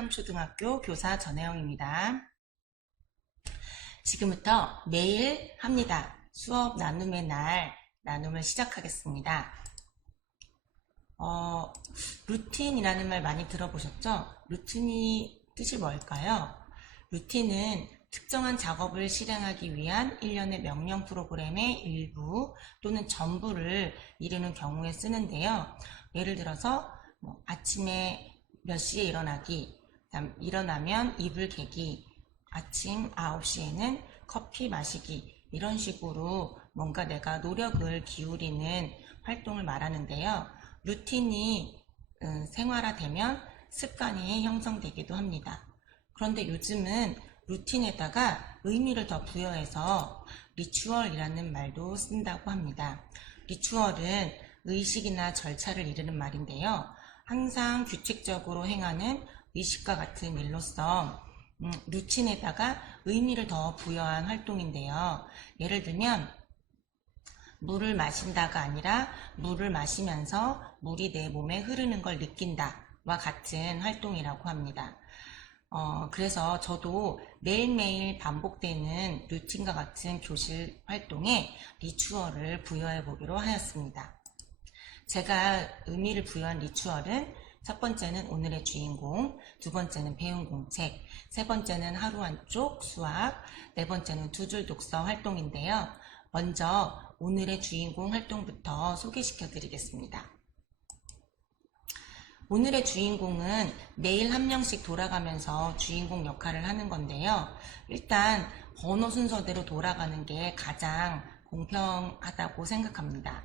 한남초등학교 교사 전혜영입니다. 지금부터 매일 합니다. 수업 나눔의 날 나눔을 시작하겠습니다. 루틴이라는 말 많이 들어보셨죠? 루틴이 뜻이 뭘까요? 루틴은 특정한 작업을 실행하기 위한 일련의 명령 프로그램의 일부 또는 전부를 이루는 경우에 쓰는데요. 예를 들어서 아침에 몇 시에 일어나기, 일어나면 이불 개기, 아침 9시에는 커피 마시기, 이런 식으로 뭔가 내가 노력을 기울이는 활동을 말하는데요. 루틴이 생활화되면 습관이 형성되기도 합니다. 그런데 요즘은 루틴에다가 의미를 더 부여해서 리추얼이라는 말도 쓴다고 합니다. 리추얼은 의식이나 절차를 이르는 말인데요. 항상 규칙적으로 행하는 의식과 같은 일로서 루틴에다가 의미를 더 부여한 활동인데요. 예를 들면 물을 마신다가 아니라 물을 마시면서 물이 내 몸에 흐르는 걸 느낀다와 같은 활동이라고 합니다. 그래서 저도 매일매일 반복되는 루틴과 같은 교실 활동에 리추얼을 부여해 보기로 하였습니다. 제가 의미를 부여한 리추얼은 첫 번째는 오늘의 주인공, 두 번째는 배운 공책, 세 번째는 하루 한쪽 수학, 네 번째는 두 줄 독서 활동인데요. 먼저 오늘의 주인공 활동부터 소개시켜 드리겠습니다. 오늘의 주인공은 매일 한 명씩 돌아가면서 주인공 역할을 하는 건데요. 일단 번호 순서대로 돌아가는 게 가장 공평하다고 생각합니다.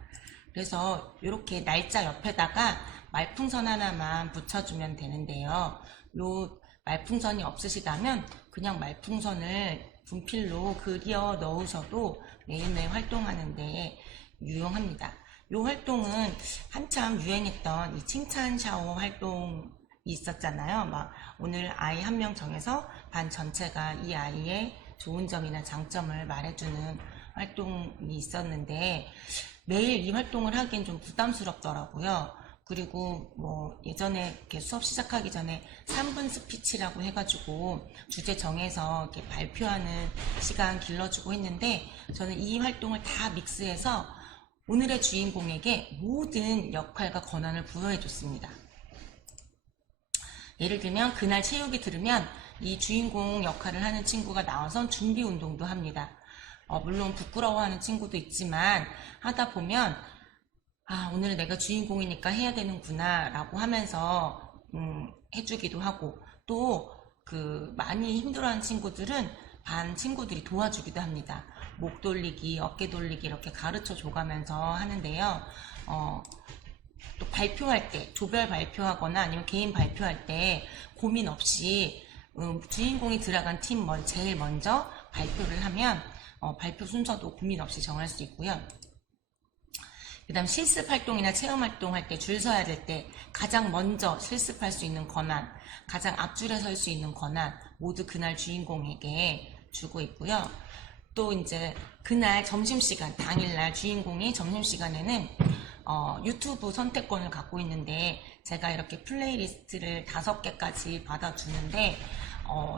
그래서 이렇게 날짜 옆에다가 말풍선 하나만 붙여주면 되는데요. 요 말풍선이 없으시다면 그냥 말풍선을 분필로 그려 넣으셔도 매일매일 활동하는데 유용합니다. 이 활동은 한참 유행했던 이 칭찬 샤워 활동이 있었잖아요. 막 오늘 아이 한 명 정해서 반 전체가 이 아이의 좋은 점이나 장점을 말해주는 활동이 있었는데 매일 이 활동을 하기엔 좀 부담스럽더라고요. 그리고 예전에 이렇게 수업 시작하기 전에 3분 스피치라고 해가지고 주제 정해서 이렇게 발표하는 시간 길러주고 했는데 저는 이 활동을 다 믹스해서 오늘의 주인공에게 모든 역할과 권한을 부여해 줬습니다. 예를 들면 그날 체육이 들으면 이 주인공 역할을 하는 친구가 나와서 준비 운동도 합니다. 물론 부끄러워하는 친구도 있지만 하다 보면 오늘은 내가 주인공이니까 해야 되는구나 라고 하면서 해주기도 하고 또 많이 힘들어하는 친구들은 반 친구들이 도와주기도 합니다. 목 돌리기, 어깨 돌리기 이렇게 가르쳐 줘가면서 하는데요. 또 발표할 때, 조별 발표하거나 아니면 개인 발표할 때 고민 없이 주인공이 들어간 팀 제일 먼저 발표를 하면 발표 순서도 고민 없이 정할 수 있고요. 그 다음 실습 활동이나 체험 활동할 때 줄 서야 될 때 가장 먼저 실습할 수 있는 권한, 가장 앞줄에 설 수 있는 권한 모두 그날 주인공에게 주고 있고요. 또 이제 그날 점심시간, 당일날 주인공이 점심시간에는 유튜브 선택권을 갖고 있는데 제가 이렇게 플레이리스트를 5개까지 받아주는데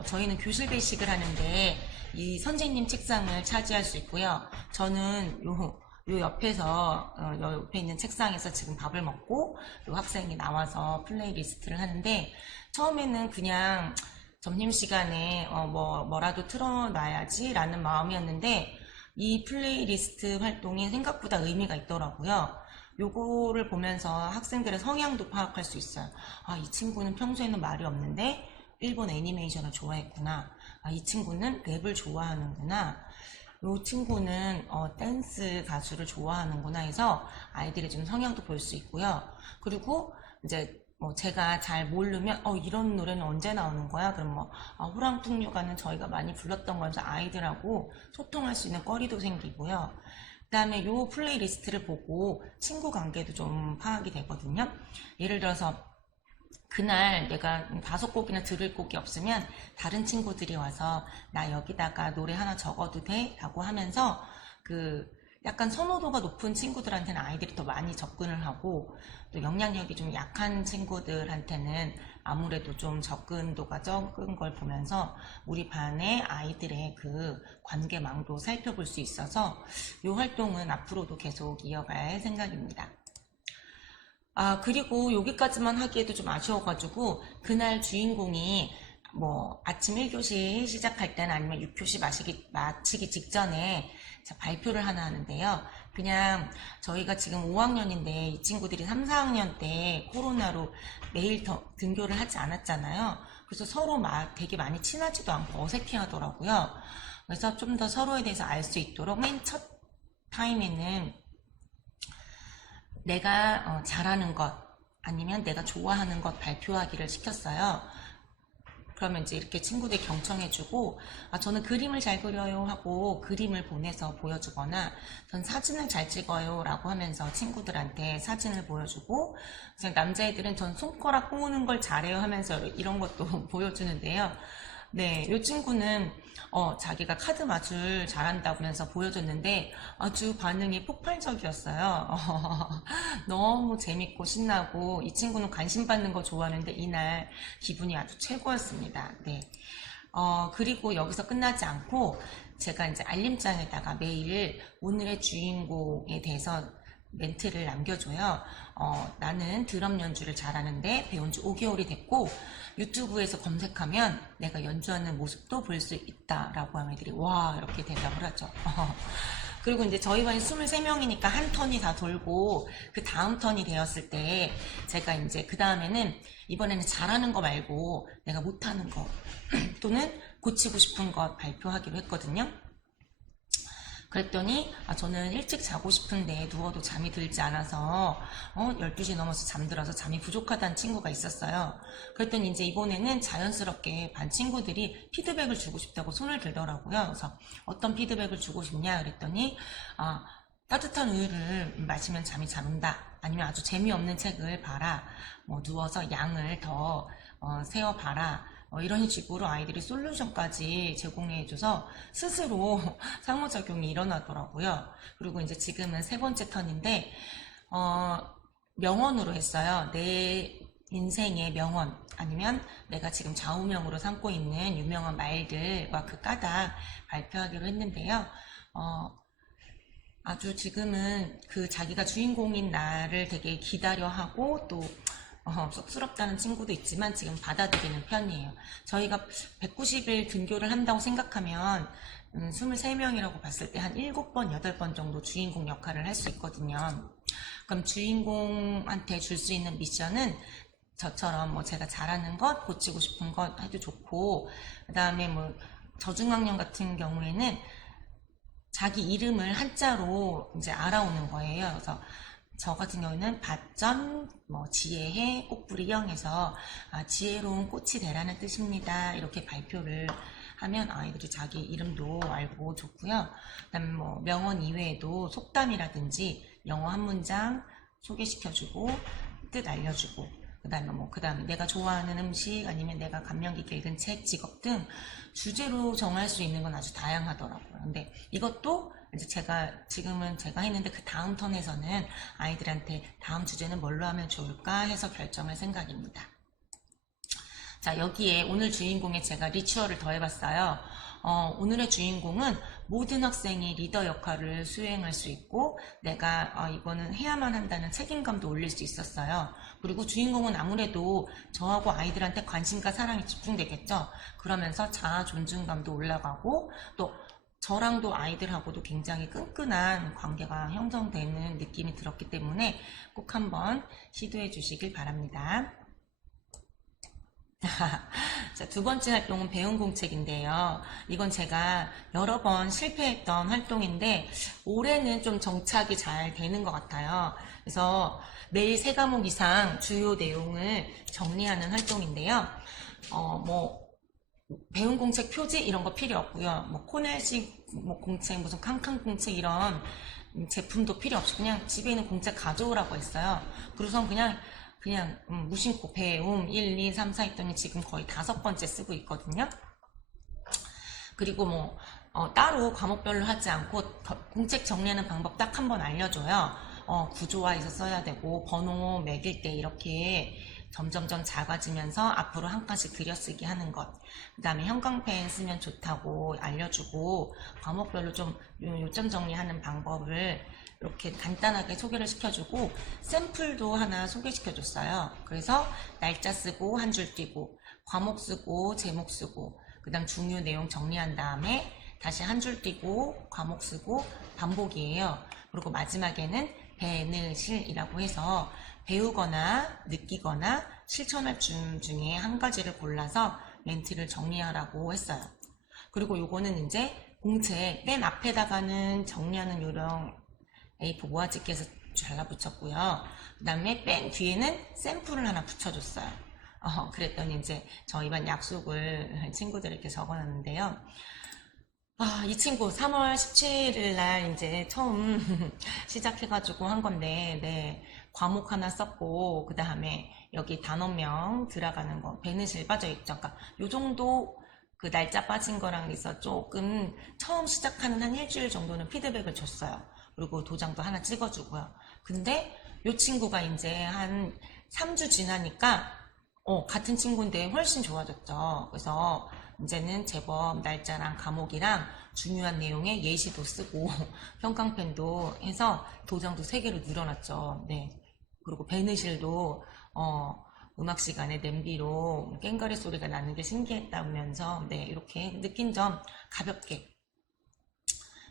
저희는 교실 배식을 하는데 이 선생님 책상을 차지할 수 있고요. 저는 요 옆에서 옆에 있는 책상에서 지금 밥을 먹고 요 학생이 나와서 플레이리스트를 하는데 처음에는 그냥 점심시간에 뭐라도 틀어놔야지 라는 마음이었는데 이 플레이리스트 활동이 생각보다 의미가 있더라고요. 요거를 보면서 학생들의 성향도 파악할 수 있어요. 이 친구는 평소에는 말이 없는데 일본 애니메이션을 좋아했구나. 이 친구는 랩을 좋아하는구나. 이 친구는 댄스 가수를 좋아하는구나 해서 아이들의 좀 성향도 볼 수 있고요. 그리고 이제 제가 잘 모르면 이런 노래는 언제 나오는 거야? 그럼 호랑풍류가는 저희가 많이 불렀던 거면서 아이들하고 소통할 수 있는 거리도 생기고요. 그 다음에 요 플레이리스트를 보고 친구 관계도 좀 파악이 되거든요. 예를 들어서 그날 내가 5곡이나 들을 곡이 없으면 다른 친구들이 와서 나 여기다가 노래 하나 적어도 돼? 라고 하면서 약간 선호도가 높은 친구들한테는 아이들이 더 많이 접근을 하고, 또 영향력이 좀 약한 친구들한테는 아무래도 좀 접근도가 적은 걸 보면서 우리 반의 아이들의 그 관계망도 살펴볼 수 있어서 이 활동은 앞으로도 계속 이어갈 생각입니다. 그리고 여기까지만 하기에도 좀 아쉬워가지고 그날 주인공이 뭐 아침 1교시 시작할 때는 아니면 6교시 마치기 직전에 발표를 하나 하는데요. 그냥 저희가 지금 5학년인데 이 친구들이 3, 4학년 때 코로나로 매일 등교를 하지 않았잖아요. 그래서 서로 되게 많이 친하지도 않고 어색해 하더라고요. 그래서 좀 더 서로에 대해서 알 수 있도록 맨 첫 타임에는 내가 잘하는 것 아니면 내가 좋아하는 것 발표하기를 시켰어요. 그러면 이제 이렇게 친구들 경청해주고, 저는 그림을 잘 그려요 하고 그림을 보내서 보여주거나, 전 사진을 잘 찍어요 라고 하면서 친구들한테 사진을 보여주고, 남자애들은 전 손가락 꼬우는 걸 잘해요 하면서 이런 것도 보여주는데요. 네, 이 친구는 자기가 카드 마술 잘한다면서 보여줬는데 아주 반응이 폭발적이었어요. 너무 재밌고 신나고, 이 친구는 관심 받는 거 좋아하는데 이날 기분이 아주 최고였습니다. 네. 그리고 여기서 끝나지 않고 제가 이제 알림장에다가 매일 오늘의 주인공에 대해서 멘트를 남겨줘요. 나는 드럼 연주를 잘하는데 배운 지 5개월이 됐고 유튜브에서 검색하면 내가 연주하는 모습도 볼 수 있다라고 하면 애들이 와 이렇게 대답을 하죠. 그리고 이제 저희 반이 23명이니까 한 턴이 다 돌고 그 다음 턴이 되었을 때 제가 이제 그 다음에는 이번에는 잘하는 거 말고 내가 못하는 거 또는 고치고 싶은 것 발표하기로 했거든요. 그랬더니 저는 일찍 자고 싶은데 누워도 잠이 들지 않아서 12시 넘어서 잠들어서 잠이 부족하다는 친구가 있었어요. 그랬더니 이제 이번에는 자연스럽게 반 친구들이 피드백을 주고 싶다고 손을 들더라고요. 그래서 어떤 피드백을 주고 싶냐 그랬더니 따뜻한 우유를 마시면 잠이 잘 온다. 아니면 아주 재미없는 책을 봐라. 뭐 누워서 양을 더 세어봐라. 이런 식으로 아이들이 솔루션까지 제공해줘서 스스로 상호작용이 일어나더라고요. 그리고 이제 지금은 세 번째 턴인데, 명언으로 했어요. 내 인생의 명언, 아니면 내가 지금 좌우명으로 삼고 있는 유명한 말들과 그 까닭 발표하기로 했는데요. 아주 지금은 그 자기가 주인공인 나를 되게 기다려하고 또 쑥스럽다는 친구도 있지만 지금 받아들이는 편이에요. 저희가 190일 등교를 한다고 생각하면 23명이라고 봤을 때 한 7번, 8번 정도 주인공 역할을 할 수 있거든요. 그럼 주인공한테 줄 수 있는 미션은 저처럼 뭐 제가 잘하는 것, 고치고 싶은 것 해도 좋고, 그 다음에 뭐 저중학년 같은 경우에는 자기 이름을 한자로 이제 알아오는 거예요. 그래서 저 같은 경우는 밭전, 지혜해, 꽃뿌리 영에서 지혜로운 꽃이 되라는 뜻입니다. 이렇게 발표를 하면 아이들이 자기 이름도 알고 좋고요. 그다음에 명언 이외에도 속담이라든지 영어 한 문장 소개시켜주고 뜻 알려주고, 그다음에 내가 좋아하는 음식 아니면 내가 감명 깊게 읽은 책, 직업 등 주제로 정할 수 있는 건 아주 다양하더라고요. 근데 이것도 이제 지금은 제가 했는데 그 다음 턴에서는 아이들한테 다음 주제는 뭘로 하면 좋을까 해서 결정할 생각입니다. 자, 여기에 오늘 주인공에 제가 리추얼을 더해봤어요. 오늘의 주인공은 모든 학생이 리더 역할을 수행할 수 있고 내가 이거는 해야만 한다는 책임감도 올릴 수 있었어요. 그리고 주인공은 아무래도 저하고 아이들한테 관심과 사랑이 집중되겠죠. 그러면서 자아 존중감도 올라가고 또 저랑도 아이들하고도 굉장히 끈끈한 관계가 형성되는 느낌이 들었기 때문에 꼭 한번 시도해 주시길 바랍니다. 자, 두 번째 활동은 배운 공책인데요. 이건 제가 여러 번 실패했던 활동인데 올해는 좀 정착이 잘 되는 것 같아요. 그래서 매일 3과목 이상 주요 내용을 정리하는 활동인데요. 배운 공책 표지 이런 거 필요 없고요. 코넬식 공책, 무슨 칸칸 공책 이런 제품도 필요 없이 그냥 집에 있는 공책 가져오라고 했어요. 그래서 그냥 무심코 배움 1, 2, 3, 4 했더니 지금 거의 5번째 쓰고 있거든요. 그리고 따로 과목별로 하지 않고 공책 정리하는 방법 딱 한 번 알려줘요. 구조화해서 써야 되고 번호 매길 때 이렇게 점점점 작아지면서 앞으로 한 칸씩 들여쓰기 하는 것. 그 다음에 형광펜 쓰면 좋다고 알려주고 과목별로 좀 요점 정리하는 방법을 이렇게 간단하게 소개를 시켜주고 샘플도 하나 소개시켜줬어요. 그래서 날짜 쓰고 한 줄 띄고 과목 쓰고 제목 쓰고 그 다음 중요 내용 정리한 다음에 다시 한 줄 띄고 과목 쓰고 반복이에요. 그리고 마지막에는 배느실이라고 해서 배우거나 느끼거나 실천할 중 중에 한 가지를 골라서 멘트를 정리하라고 했어요. 그리고 요거는 이제 공책 맨 앞에다가는 정리하는 요령 A4 모아집게에서 잘라붙였고요. 그 다음에 맨 뒤에는 샘플을 하나 붙여줬어요. 그랬더니 이제 저희 반 약속을 친구들에게 적어놨는데요. 이 친구 3월 17일 날 이제 처음 시작해가지고 한 건데, 네, 과목 하나 썼고, 그 다음에 여기 단어명 들어가는 거, 배느실 빠져있죠. 그러니까 요 정도 그 날짜 빠진 거랑 있어 조금 처음 시작하는 한 일주일 정도는 피드백을 줬어요. 그리고 도장도 하나 찍어주고요. 근데 요 친구가 이제 한 3주 지나니까, 같은 친구인데 훨씬 좋아졌죠. 그래서 이제는 제법 날짜랑 과목이랑 중요한 내용의 예시도 쓰고 형광펜도 해서 도장도 3개로 늘어났죠. 네. 그리고 배느실도 음악 시간에 냄비로 깽가리 소리가 나는 게 신기했다면서 네, 이렇게 느낀 점 가볍게.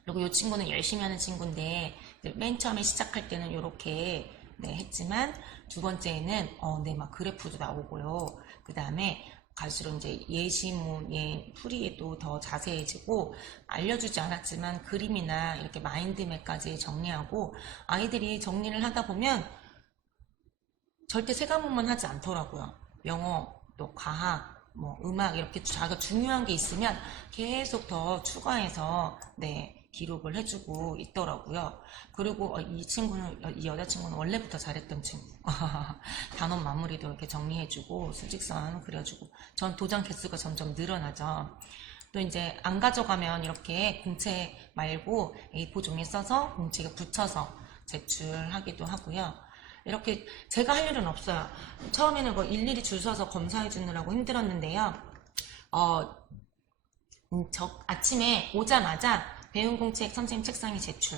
그리고 이 친구는 열심히 하는 친구인데 맨 처음에 시작할 때는 이렇게 네, 했지만 두 번째에는 네, 막 그래프도 나오고요. 그 다음에 갈수록 이제 예시문, 풀이에도 더 자세해지고 알려주지 않았지만 그림이나 이렇게 마인드맵까지 정리하고 아이들이 정리를 하다 보면 절대 세 과목만 하지 않더라고요. 영어, 또 과학, 뭐 음악 이렇게 자기가 중요한 게 있으면 계속 더 추가해서 네, 기록을 해주고 있더라고요. 그리고 이 친구는, 이 여자친구는 원래부터 잘했던 친구. 단원 마무리도 이렇게 정리해주고 수직선 그려주고 전 도장 개수가 점점 늘어나죠. 또 이제 안 가져가면 이렇게 공책 말고 A4 종이에 써서 공책에 붙여서 제출하기도 하고요. 이렇게 제가 할 일은 없어요. 처음에는 뭐 일일이 줄 서서 검사해 주느라고 힘들었는데요. 아침에 오자마자 배운 공책 선생님 책상에 제출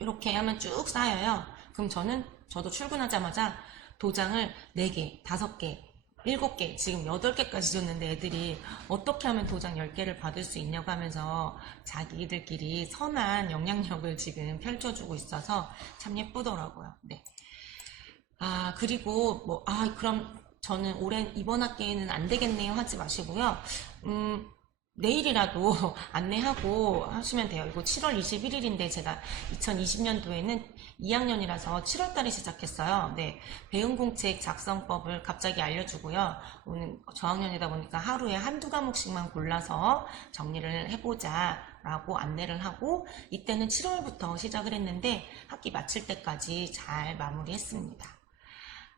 이렇게 하면 쭉 쌓여요. 그럼 저도 출근하자마자 도장을 4개, 5개, 7개, 지금 8개까지 줬는데 애들이 어떻게 하면 도장 10개를 받을 수 있냐고 하면서 자기들끼리 선한 영향력을 지금 펼쳐주고 있어서 참 예쁘더라고요. 네. 그리고 그럼 저는 올해 이번 학기에는 안 되겠네요 하지 마시고요. 내일이라도 안내하고 하시면 돼요. 이거 7월 21일인데 제가 2020년도에는 2학년이라서 7월 달에 시작했어요. 네. 배운 공책 작성법을 갑자기 알려주고요. 오늘 저학년이다 보니까 하루에 한두 과목씩만 골라서 정리를 해보자 라고 안내를 하고 이때는 7월부터 시작을 했는데 학기 마칠 때까지 잘 마무리했습니다.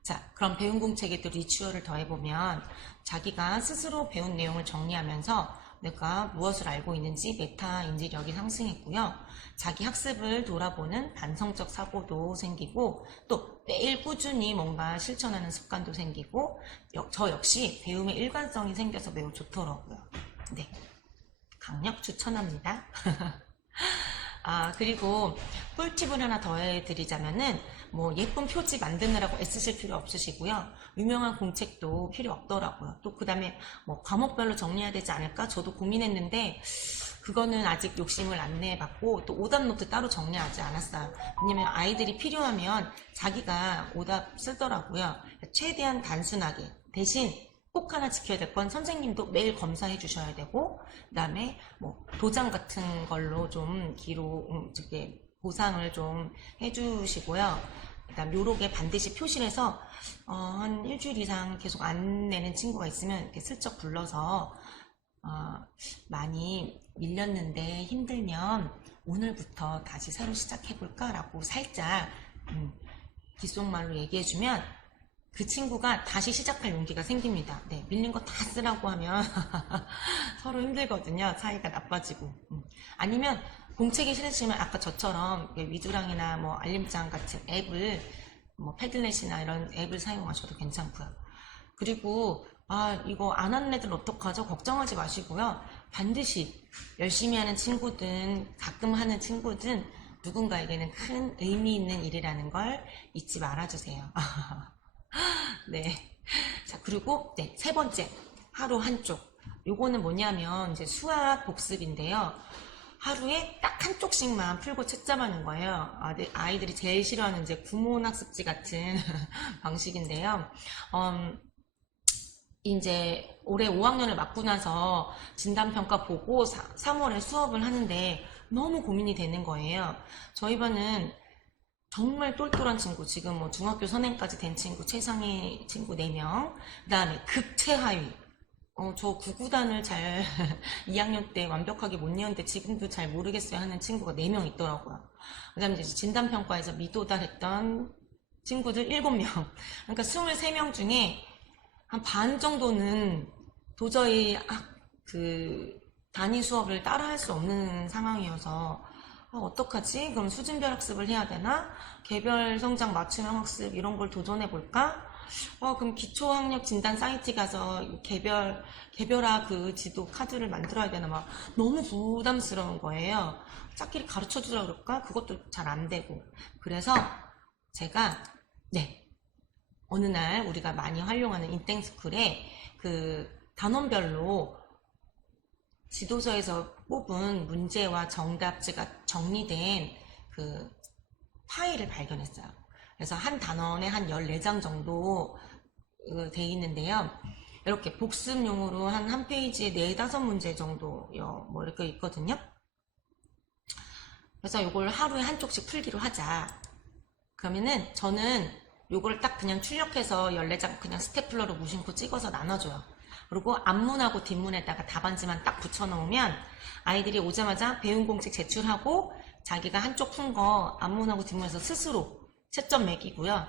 자, 그럼 배운 공책에 또 리추얼을 더해보면 자기가 스스로 배운 내용을 정리하면서 내가 무엇을 알고 있는지 메타 인지력이 상승했고요. 자기 학습을 돌아보는 반성적 사고도 생기고 또 매일 꾸준히 뭔가 실천하는 습관도 생기고 저 역시 배움의 일관성이 생겨서 매우 좋더라고요. 네, 강력 추천합니다. 그리고 꿀팁을 하나 더 해드리자면은 뭐 예쁜 표지 만드느라고 애쓰실 필요 없으시고요. 유명한 공책도 필요 없더라고요. 또 그 다음에 뭐 과목별로 정리해야 되지 않을까 저도 고민했는데 그거는 아직 욕심을 안 내봤고 또 오답 노트 따로 정리하지 않았어요. 왜냐면 아이들이 필요하면 자기가 오답 쓰더라고요. 최대한 단순하게 대신 꼭 하나 지켜야 될 건 선생님도 매일 검사해 주셔야 되고 그 다음에 뭐 도장 같은 걸로 좀 보상을 좀 해주시고요. 그 다음 요렇게 반드시 표시를 해서 한 일주일 이상 계속 안 내는 친구가 있으면 이렇게 슬쩍 불러서 많이 밀렸는데 힘들면 오늘부터 다시 새로 시작해볼까 라고 살짝 귓속말로 얘기해주면 그 친구가 다시 시작할 용기가 생깁니다. 네, 밀린 거 다 쓰라고 하면 서로 힘들거든요. 사이가 나빠지고. 아니면 공책이 싫으시면 아까 저처럼 위두랑이나 뭐 알림장 같은 앱을 뭐 패들렛이나 이런 앱을 사용하셔도 괜찮고요. 그리고 이거 안 하는 애들 어떡하죠? 걱정하지 마시고요. 반드시 열심히 하는 친구든 가끔 하는 친구든 누군가에게는 큰 의미 있는 일이라는 걸 잊지 말아주세요. 네. 자, 그리고 네, 세 번째, 하루 한쪽. 요거는 뭐냐면 이제 수학 복습인데요. 하루에 딱 한쪽씩만 풀고 채점하는 거예요. 아이들이 제일 싫어하는 이제 구몬학습지 같은 방식인데요. 이제 올해 5학년을 맞고 나서 진단평가 보고 3월에 수업을 하는데 너무 고민이 되는 거예요. 저희 반은 정말 똘똘한 친구, 지금 뭐 중학교 선행까지 된 친구, 최상위 친구 4명, 그 다음에 극최하위. 저 구구단을 잘 2학년 때 완벽하게 못 외웠는데 지금도 잘 모르겠어요 하는 친구가 4명 있더라고요. 그 다음에 이제 진단평가에서 미도달했던 친구들 7명. 그러니까 23명 중에 한 반 정도는 도저히 그 단위 수업을 따라 할 수 없는 상황이어서 어떡하지? 그럼 수준별 학습을 해야 되나? 개별 성장 맞춤형 학습 이런 걸 도전해 볼까? 그럼 기초학력 진단 사이트 가서 개별화 그 지도 카드를 만들어야 되나? 막 너무 부담스러운 거예요. 짝끼리 가르쳐 주라 그럴까? 그것도 잘 안 되고. 그래서 제가 네, 어느 날 우리가 많이 활용하는 인땡스쿨에 그 단원별로 지도서에서 뽑은 문제와 정답지가 정리된 그 파일을 발견했어요. 그래서 한 단원에 한 14장 정도 돼 있는데요. 이렇게 복습용으로 한 페이지에 4-5문제 정도 뭐 이렇게 있거든요. 그래서 이걸 하루에 한쪽씩 풀기로 하자. 그러면은 저는 요걸 딱 그냥 출력해서 14장 그냥 스테플러로 무심코 찍어서 나눠줘요. 그리고 앞문하고 뒷문에다가 답안지만 딱 붙여놓으면 아이들이 오자마자 배운 공책 제출하고 자기가 한쪽 푼 거 앞문하고 뒷문에서 스스로 채점 매기고요.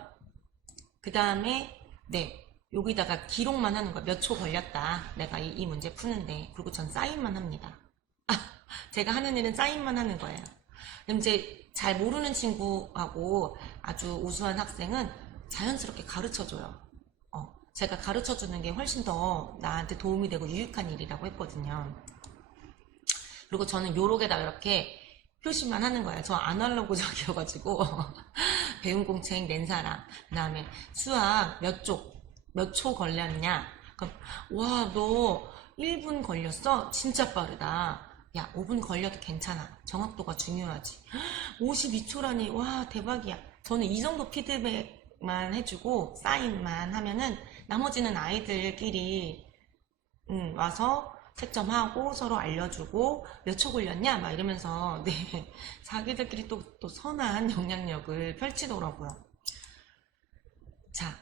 그 다음에 네, 여기다가 기록만 하는 거야. 몇 초 걸렸다. 내가 이 문제 푸는데. 그리고 전 사인만 합니다. 제가 하는 일은 사인만 하는 거예요. 그럼 이제 잘 모르는 친구하고 아주 우수한 학생은 자연스럽게 가르쳐줘요. 제가 가르쳐주는 게 훨씬 더 나한테 도움이 되고 유익한 일이라고 했거든요. 그리고 저는 요록에다 이렇게 표시만 하는 거예요. 저 아날로그적이어가지고 배운 공책 낸 사람, 그 다음에 수학 몇 초 걸렸냐. 그럼 와, 너 1분 걸렸어? 진짜 빠르다. 야, 5분 걸려도 괜찮아. 정확도가 중요하지. 52초라니 와, 대박이야. 저는 이 정도 피드백만 해주고 사인만 하면은 나머지는 아이들끼리 와서 채점하고 서로 알려주고 몇 초 걸렸냐 막 이러면서 네, 자기들끼리 또 선한 영향력을 펼치더라고요. 자,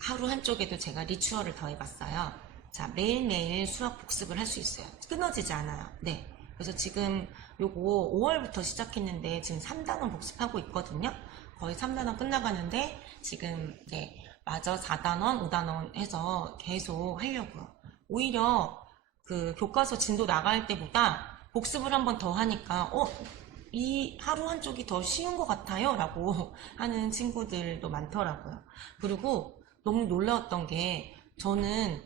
하루 한쪽에도 제가 리추얼을 더해봤어요. 자, 매일매일 수학 복습을 할 수 있어요. 끊어지지 않아요. 네, 그래서 지금 요거 5월부터 시작했는데 지금 3단원 복습하고 있거든요. 거의 3단원 끝나가는데 지금 이제 마저 4단원, 5단원 해서 계속 하려고요. 오히려 그 교과서 진도 나갈 때보다 복습을 한 번 더 하니까 이 하루 한쪽이 더 쉬운 것 같아요 라고 하는 친구들도 많더라고요. 그리고 너무 놀라웠던 게 저는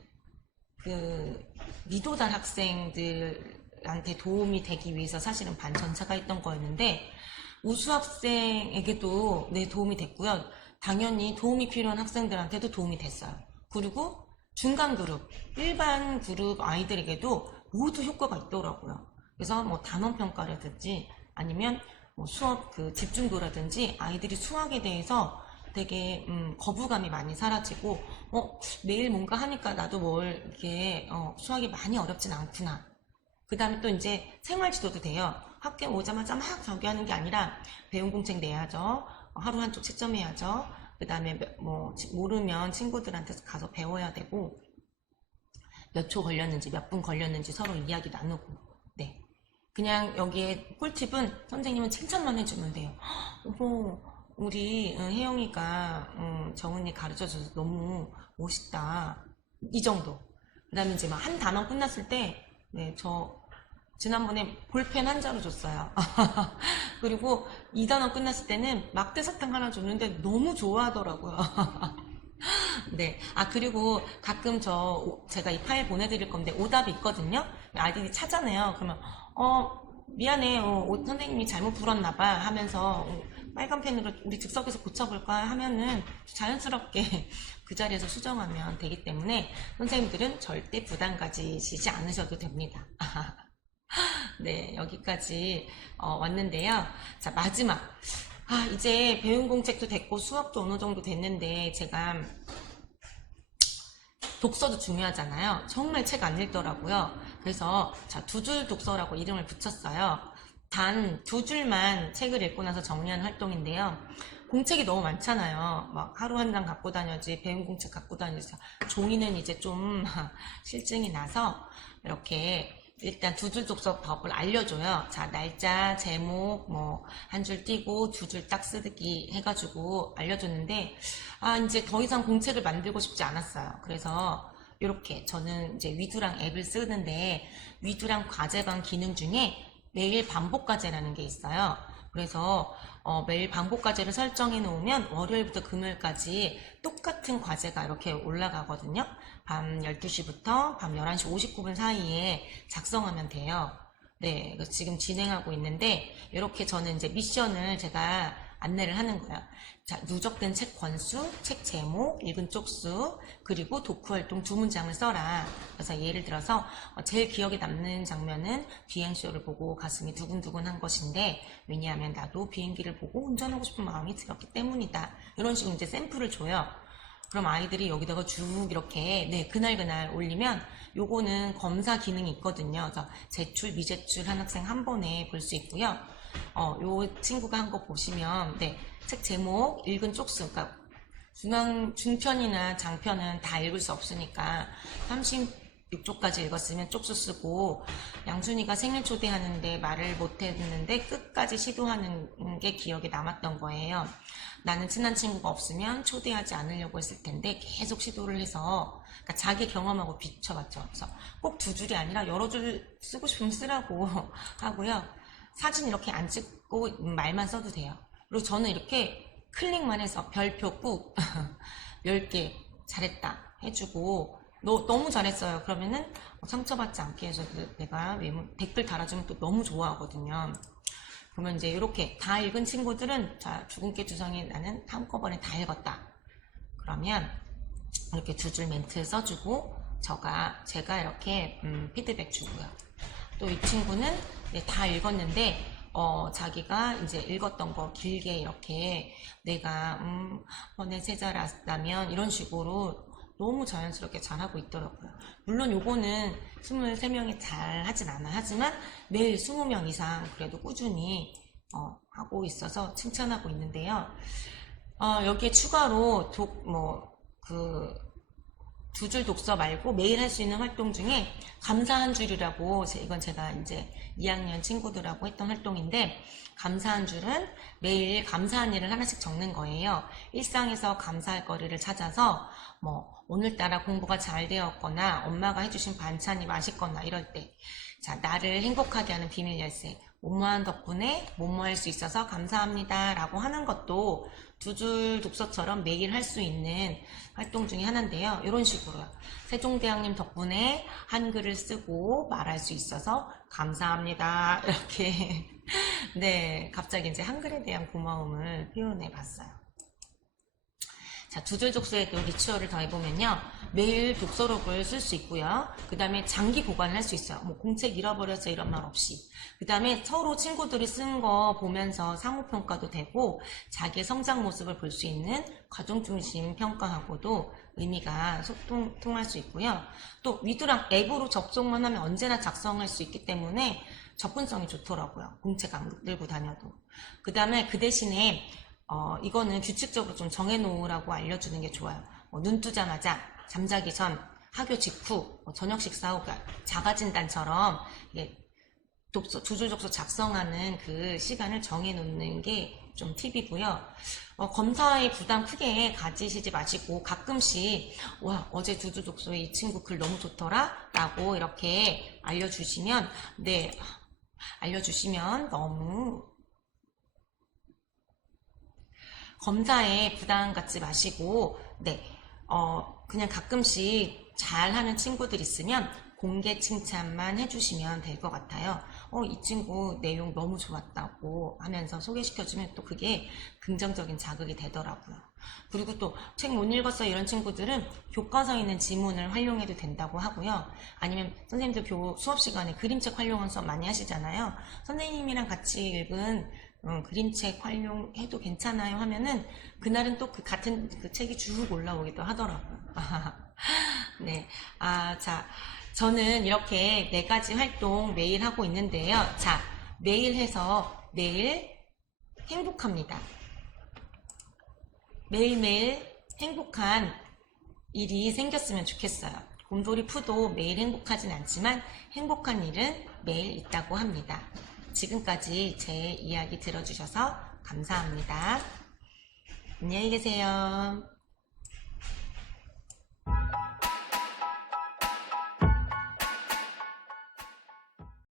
그 미도달 학생들한테 도움이 되기 위해서 사실은 반 전차가 있던 거였는데 우수 학생에게도 네, 도움이 됐고요. 당연히 도움이 필요한 학생들한테도 도움이 됐어요. 그리고 중간 그룹, 일반 그룹 아이들에게도 모두 효과가 있더라고요. 그래서 뭐 단원 평가라든지 아니면 뭐 수업 그 집중도라든지 아이들이 수학에 대해서 되게 거부감이 많이 사라지고 매일 뭔가 하니까 나도 뭘 이렇게 수학이 많이 어렵진 않구나. 그 다음에 또 이제 생활지도도 돼요. 학교 오자마자 막 저기 하는 게 아니라 배운 공책 내야죠. 하루 한쪽 채점해야죠. 그 다음에 뭐 모르면 친구들한테 가서 배워야 되고 몇 초 걸렸는지 몇 분 걸렸는지 서로 이야기 나누고 그냥 여기에 꿀팁은 선생님은 칭찬만 해주면 돼요. 우리 혜영이가 정은이 가르쳐줘서 너무 멋있다. 이 정도. 그 다음에 이제 막 한 단원 끝났을 때, 네, 저 지난번에 볼펜 한 자루 줬어요. 그리고 이 단원 끝났을 때는 막대사탕 하나 줬는데 너무 좋아하더라고요. 네. 아, 그리고 가끔 제가 이 파일 보내드릴 건데 오답이 있거든요. 아이들이 찾아내요. 그러면, 미안해. 선생님이 잘못 불었나봐 하면서, 빨간 펜으로 우리 즉석에서 고쳐볼까 하면은 자연스럽게 그 자리에서 수정하면 되기 때문에 선생님들은 절대 부담 가지시지 않으셔도 됩니다. 네, 여기까지 왔는데요. 자, 마지막. 이제 배운 공책도 됐고 수업도 어느 정도 됐는데 제가 독서도 중요하잖아요. 정말 책 안 읽더라고요. 그래서 자, 두 줄 독서라고 이름을 붙였어요. 단 두 줄만 책을 읽고 나서 정리하는 활동인데요. 공책이 너무 많잖아요. 막 하루 한 장 갖고 다녀지, 배운 공책 갖고 다니지. 종이는 이제 좀 실증이 나서 이렇게 일단 두 줄 독서법을 알려줘요. 자, 날짜, 제목, 뭐 한 줄 띄고 두 줄 딱 쓰기 해가지고 알려줬는데 이제 더 이상 공책을 만들고 싶지 않았어요. 그래서 이렇게 저는 이제 위두랑 앱을 쓰는데 위두랑 과제방 기능 중에 매일 반복 과제라는 게 있어요. 그래서 매일 반복 과제를 설정해 놓으면 월요일부터 금요일까지 똑같은 과제가 이렇게 올라가거든요. 밤 12시부터 밤 11시 59분 사이에 작성하면 돼요. 네, 지금 진행하고 있는데 이렇게 저는 이제 미션을 제가 안내를 하는 거예요. 자, 누적된 책 권수, 책 제목, 읽은 쪽수, 그리고 독후 활동 두 문장을 써라. 그래서 예를 들어서 제일 기억에 남는 장면은 비행쇼를 보고 가슴이 두근두근한 것인데 왜냐하면 나도 비행기를 보고 운전하고 싶은 마음이 들었기 때문이다. 이런 식으로 이제 샘플을 줘요. 그럼 아이들이 여기다가 쭉 이렇게 그날 올리면 요거는 검사 기능이 있거든요. 그래서 제출, 미제출 한 학생 한 번에 볼 수 있고요. 요 친구가 한 거 보시면 책 제목, 읽은 쪽수, 그러니까 중편이나 장편은 다 읽을 수 없으니까 36쪽까지 읽었으면 쪽수 쓰고 양순이가 생일 초대하는데 말을 못했는데 끝까지 시도하는 게 기억에 남았던 거예요. 나는 친한 친구가 없으면 초대하지 않으려고 했을 텐데 계속 시도를 해서 그러니까 자기 경험하고 비춰봤죠. 그래서 꼭 두 줄이 아니라 여러 줄 쓰고 싶으면 쓰라고 하고요. 사진 이렇게 안 찍고 말만 써도 돼요. 그리고 저는 이렇게 클릭만 해서 별표 꾹 10개 잘했다 해주고 너무 잘했어요. 그러면은 상처받지 않게 해서 내가 댓글 달아주면 또 너무 좋아하거든요. 그러면 이제 이렇게 다 읽은 친구들은 자, 주근깨 주성이 나는 한꺼번에 다 읽었다. 그러면 이렇게 두 줄 멘트 써주고 제가 이렇게 피드백 주고요. 또 이 친구는 다 읽었는데 자기가 이제 읽었던 거 길게 이렇게 내가 내 세자라면 이런 식으로 너무 자연스럽게 잘하고 있더라고요. 물론 요거는 23명이 잘 하진 않아요. 하지만 매일 20명 이상 그래도 꾸준히 하고 있어서 칭찬하고 있는데요. 여기에 추가로 두 줄 독서 말고 매일 할 수 있는 활동 중에 감사 한 줄이라고 이건 제가 이제 2학년 친구들하고 했던 활동인데 감사 한 줄은 매일 감사한 일을 하나씩 적는 거예요. 일상에서 감사할 거리를 찾아서 오늘따라 공부가 잘 되었거나 엄마가 해주신 반찬이 맛있거나 이럴 때 자, 나를 행복하게 하는 비밀 열쇠 뭐뭐한 덕분에 뭐뭐 할 수 있어서 감사합니다 라고 하는 것도 두 줄 독서처럼 매일 할 수 있는 활동 중에 하나인데요. 이런 식으로요. 세종대왕님 덕분에 한글을 쓰고 말할 수 있어서 감사합니다. 이렇게 갑자기 이제 한글에 대한 고마움을 표현해 봤어요. 자, 두 줄 독서에도 리추얼을 더해보면요. 매일 독서록을 쓸 수 있고요. 그 다음에 장기 보관을 할 수 있어요. 공책 잃어버렸어 이런 말 없이. 그 다음에 서로 친구들이 쓴 거 보면서 상호평가도 되고 자기의 성장 모습을 볼 수 있는 과정중심 평가하고도 의미가 소통할 수 있고요. 또 위두랑 앱으로 접속만 하면 언제나 작성할 수 있기 때문에 접근성이 좋더라고요. 공책 안 들고 다녀도. 그 다음에 그 대신에 이거는 규칙적으로 좀 정해놓으라고 알려주는 게 좋아요. 눈 뜨자마자 잠자기 전, 학교 직후, 저녁 식사 후, 자가진단처럼 두 줄 독서 작성하는 그 시간을 정해 놓는 게 좀 팁이고요. 검사에 부담 크게 가지시지 마시고 가끔씩 와 어제 두 줄 독서에 이 친구 글 너무 좋더라 라고 이렇게 알려주시면 너무 검사에 부담 갖지 마시고 그냥 가끔씩 잘하는 친구들 있으면 공개 칭찬만 해주시면 될 것 같아요. 이 친구 내용 너무 좋았다고 하면서 소개시켜주면 또 그게 긍정적인 자극이 되더라고요. 그리고 또 책 못 읽었어 이런 친구들은 교과서에 있는 지문을 활용해도 된다고 하고요. 아니면 선생님들 수업 시간에 그림책 활용한 수업 많이 하시잖아요. 선생님이랑 같이 읽은 그림책 활용해도 괜찮아요 하면은 그날은 또 그 같은 그 책이 쭉 올라오기도 하더라고요. 네. 자, 저는 이렇게 4가지 활동 매일 하고 있는데요. 자, 매일 해서 매일 행복합니다. 매일매일 행복한 일이 생겼으면 좋겠어요. 곰돌이 푸도 매일 행복하진 않지만 행복한 일은 매일 있다고 합니다. 지금까지 제 이야기 들어주셔서 감사합니다. 안녕히 계세요.